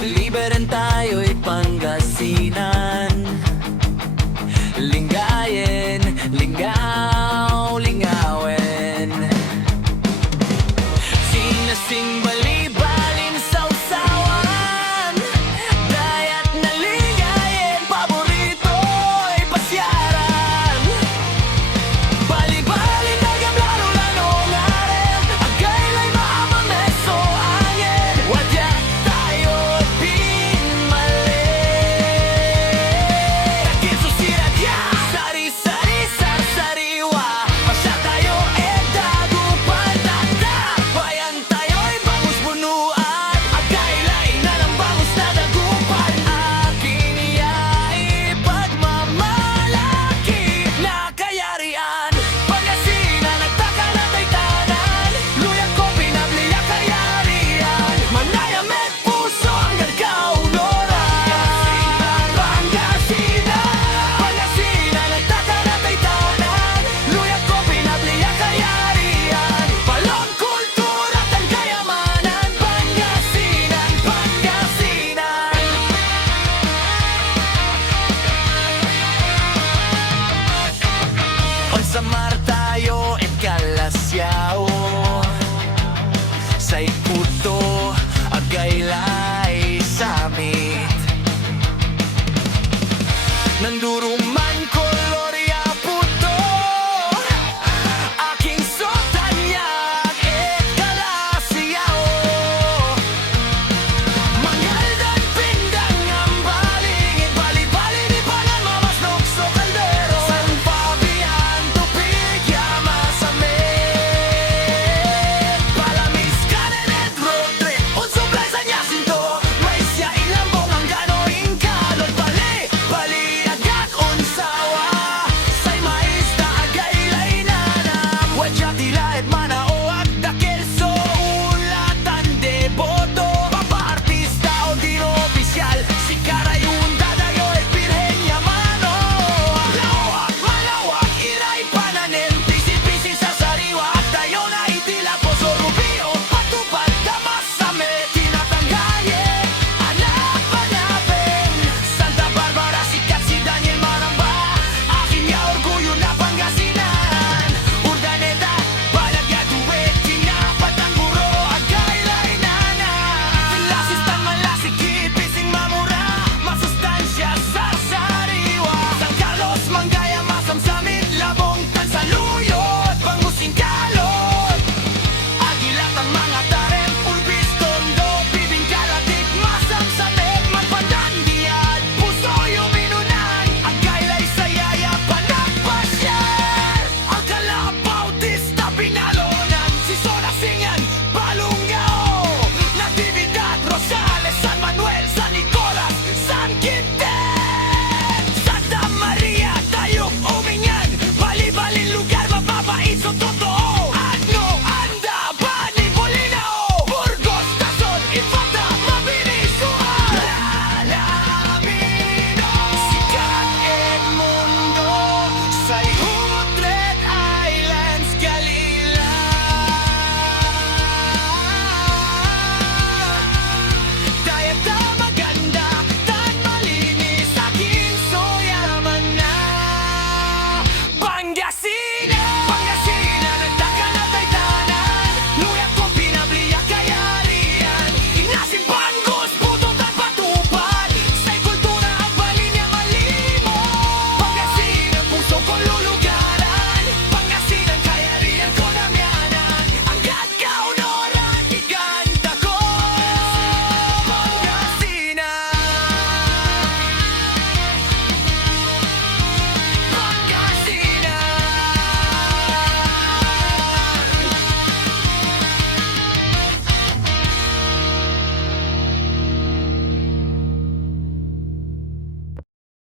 Liberan tayo'y Pangasinan, Lingayen, lingaw, lingawin. Sinasing balibalin sa usawan, dayat na lingayen, paborito'y pasyaran. Balibalin na gamlaro lang o ngaren, agaylay maamang neso angin. Wadya tayo pinmali, kinsusirat ya, sari-sari sariwa, pasya tayo dagupan tanda. Bayan tayo'y bangus bunuan, agaylay na lang bangus na dagupan. Akin iya'y pagmamalaki na kayarian. Pangasinan nagtaka na taytanan, luyag ko pinabliya kayarian. Manaya met puso hanggang kauloran. Pangasinan nagtaka na taytanan, luyag ko pinabliya kayarian. Palong kultura at ang kayamanan, Pangasinan, Pangasinan. Pagsamar tayo at kalasyaw, sa'y puto, agaylay, samit. Nanduruma